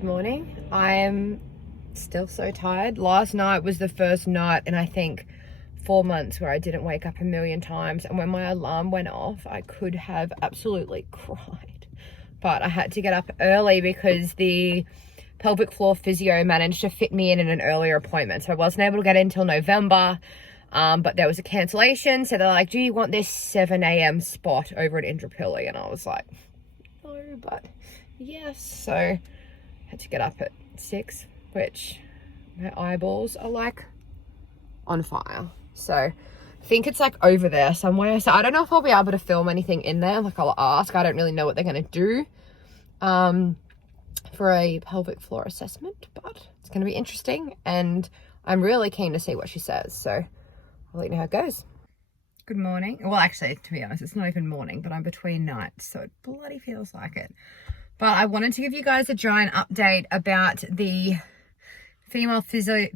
Good morning. I am still so tired. Last night was the first night in I think 4 months where I didn't wake up a million times, and when my alarm went off I could have absolutely cried, but I had to get up early because the pelvic floor physio managed to fit me in an earlier appointment, so I wasn't able to get in until November. But there was a cancellation, so they're like, do you want this 7 a.m. spot over at Indooroopilly? And I was like, no, but yes. So I had to get up at 6, which my eyeballs are like on fire. So I think it's like over there somewhere. So I don't know if I'll be able to film anything in there. Like, I'll ask. I don't really know what they're going to do for a pelvic floor assessment, but it's going to be interesting. And I'm really keen to see what she says. So I'll let you know how it goes. Good morning. Well, actually, to be honest, it's not even morning, but I'm between nights, so it bloody feels like it. But I wanted to give you guys a giant update about the female physio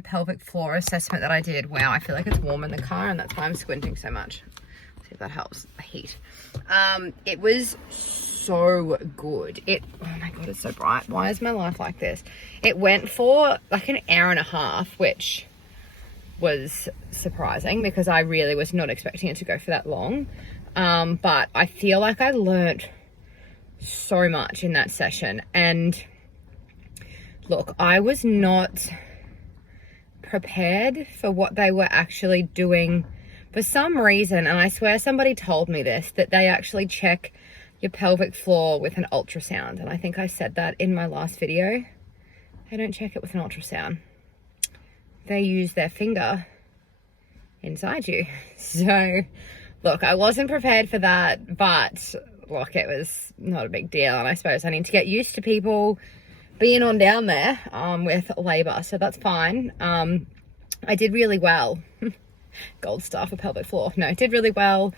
pelvic floor assessment that I did. Wow, I feel like it's warm in the car, and that's why I'm squinting so much. See if that helps. The heat. It was so good. Oh my god, it's so bright. Why is my life like this? It went for like an hour and a half, which was surprising because I really was not expecting it to go for that long. But I feel like I learnt so much in that session. And look, I was not prepared for what they were actually doing for some reason. And I swear somebody told me this, that they actually check your pelvic floor with an ultrasound. And I think I said that in my last video. They don't check it with an ultrasound. They use their finger inside you. So look, I wasn't prepared for that, but look, it was not a big deal. And I suppose I need to get used to people being on down there with labor, so that's fine. I did really well. Gold star for pelvic floor. No, I did really well.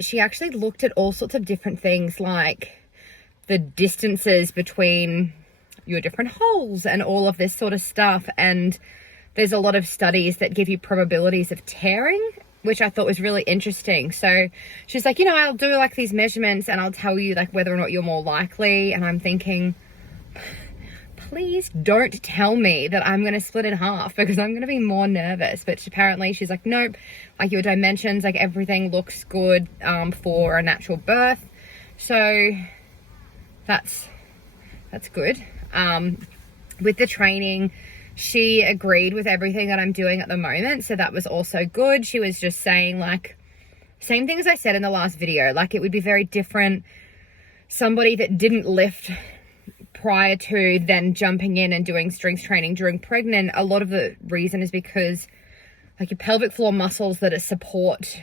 She actually looked at all sorts of different things, like the distances between your different holes and all of this sort of stuff. And there's a lot of studies that give you probabilities of tearing, which I thought was really interesting. So she's like, I'll do like these measurements and I'll tell you like whether or not you're more likely. And I'm thinking, please don't tell me that I'm going to split in half, because I'm going to be more nervous. But apparently she's like, nope, like your dimensions, like everything looks good for a natural birth. So that's good. With the training, she agreed with everything that I'm doing at the moment, so that was also good. She was just saying like, same thing as I said in the last video, like it would be very different somebody that didn't lift prior to then jumping in and doing strength training during pregnant. A lot of the reason is because like your pelvic floor muscles that support,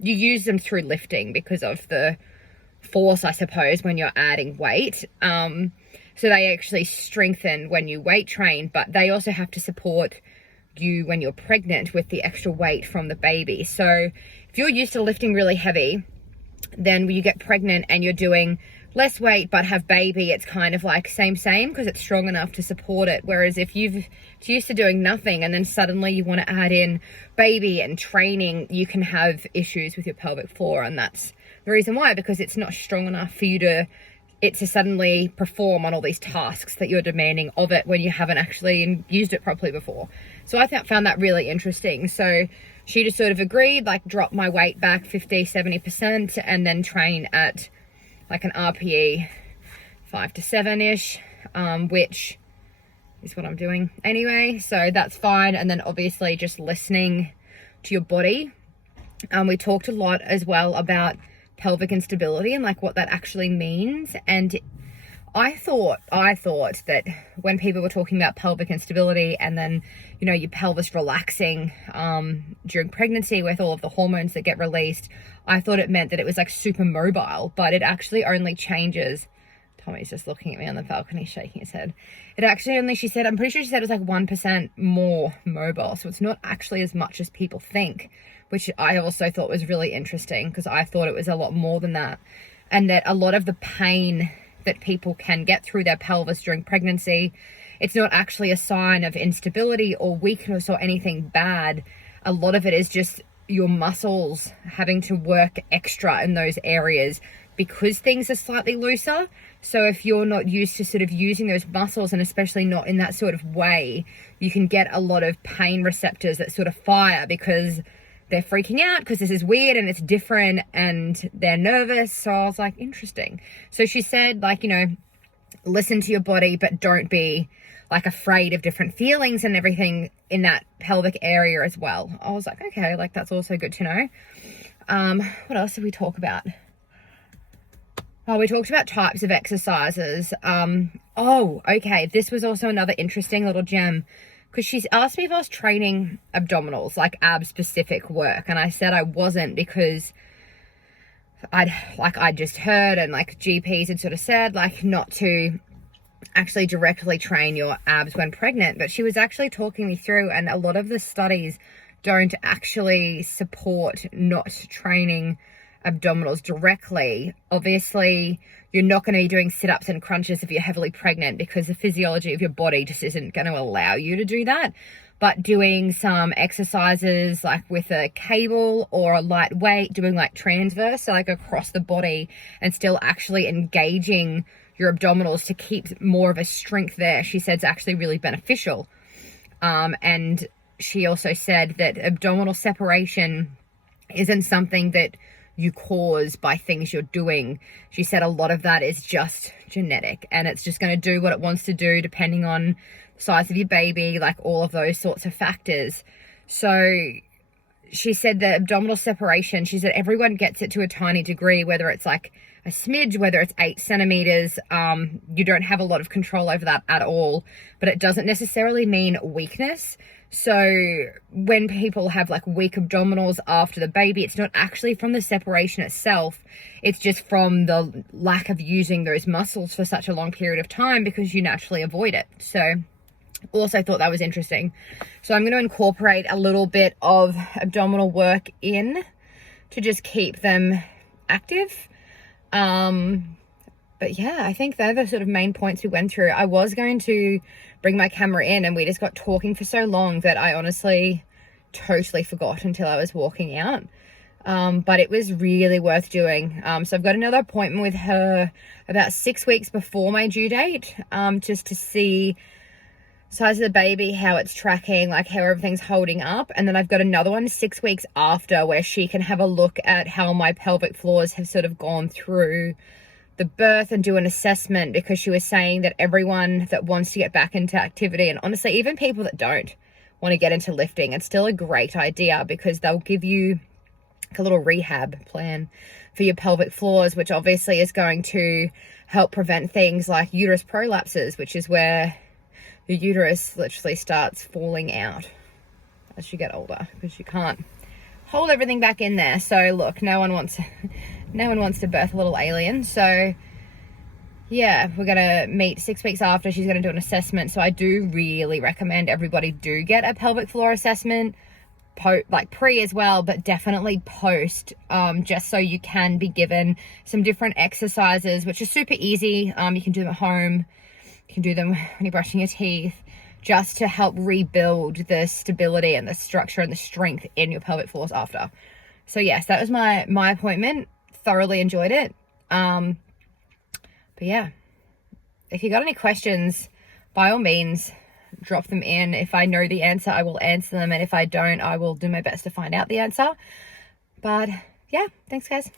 you use them through lifting because of the force, I suppose, when you're adding weight. So they actually strengthen when you weight train, but they also have to support you when you're pregnant with the extra weight from the baby. So if you're used to lifting really heavy, then when you get pregnant and you're doing less weight but have baby, it's kind of like same because it's strong enough to support it. Whereas if you're used to doing nothing and then suddenly you want to add in baby and training, you can have issues with your pelvic floor. And that's the reason why, because it's not strong enough for you to suddenly perform on all these tasks that you're demanding of it when you haven't actually used it properly before. So I found that really interesting. So she just sort of agreed, like drop my weight back 50-70% and then train at like an RPE 5 to 7-ish, which is what I'm doing anyway. So that's fine. And then obviously just listening to your body. We talked a lot as well about pelvic instability and like what that actually means. And I thought that when people were talking about pelvic instability and then, your pelvis relaxing during pregnancy with all of the hormones that get released, I thought it meant that it was like super mobile, but it actually only changes. Tommy's just looking at me on the balcony, shaking his head. It actually only, I'm pretty sure she said it was like 1% more mobile. So it's not actually as much as people think, which I also thought was really interesting, because I thought it was a lot more than that. And that a lot of the pain that people can get through their pelvis during pregnancy, it's not actually a sign of instability or weakness or anything bad. A lot of it is just your muscles having to work extra in those areas because things are slightly looser. So if you're not used to sort of using those muscles, and especially not in that sort of way, you can get a lot of pain receptors that sort of fire because they're freaking out because this is weird and it's different and they're nervous. So I was like, interesting. So she said, like, you know, listen to your body, but don't be like afraid of different feelings and everything in that pelvic area as well. I was like, okay, like that's also good to know. What else did we talk about? Oh, we talked about types of exercises. Oh, okay. This was also another interesting little gem, because she's asked me if I was training abdominals, like ab specific work. And I said I wasn't, because I'd just heard, and like GPs had sort of said, like, not to actually directly train your abs when pregnant. But she was actually talking me through, and a lot of the studies don't actually support not training abdominals directly. Obviously, you're not going to be doing sit-ups and crunches if you're heavily pregnant, because the physiology of your body just isn't going to allow you to do that. But doing some exercises like with a cable or a light weight, doing like transverse, so like across the body, and still actually engaging your abdominals to keep more of a strength there, she said is actually really beneficial. And she also said that abdominal separation isn't something that you cause by things you're doing. She said a lot of that is just genetic, and it's just going to do what it wants to do depending on the size of your baby, like all of those sorts of factors. So she said the abdominal separation, she said everyone gets it to a tiny degree, whether it's like a smidge, whether it's 8 centimeters. You don't have a lot of control over that at all, but it doesn't necessarily mean weakness. So when people have like weak abdominals after the baby, it's not actually from the separation itself. It's just from the lack of using those muscles for such a long period of time, because you naturally avoid it. So also thought that was interesting. So I'm going to incorporate a little bit of abdominal work in to just keep them active. But yeah, I think they're the sort of main points we went through. I was going to bring my camera in, and we just got talking for so long that I honestly totally forgot until I was walking out. But it was really worth doing. So I've got another appointment with her about 6 weeks before my due date, just to see size of the baby, how it's tracking, like how everything's holding up. And then I've got another one 6 weeks after, where she can have a look at how my pelvic floors have sort of gone through the birth and do an assessment, because she was saying that everyone that wants to get back into activity, and honestly even people that don't want to get into lifting, it's still a great idea, because they'll give you a little rehab plan for your pelvic floors, which obviously is going to help prevent things like uterus prolapses, which is where your uterus literally starts falling out as you get older, because you can't hold everything back in there. So look, no one wants to birth a little alien. So yeah, we're gonna meet 6 weeks after. She's gonna do an assessment. So I do really recommend everybody do get a pelvic floor assessment, like pre as well, but definitely post, just so you can be given some different exercises, which are super easy. You can do them at home. You can do them when you're brushing your teeth, just to help rebuild the stability and the structure and the strength in your pelvic floors after. So yes, that was my appointment. Thoroughly enjoyed it. But yeah, if you got any questions, by all means, drop them in. If I know the answer, I will answer them. And if I don't, I will do my best to find out the answer. But yeah, thanks guys.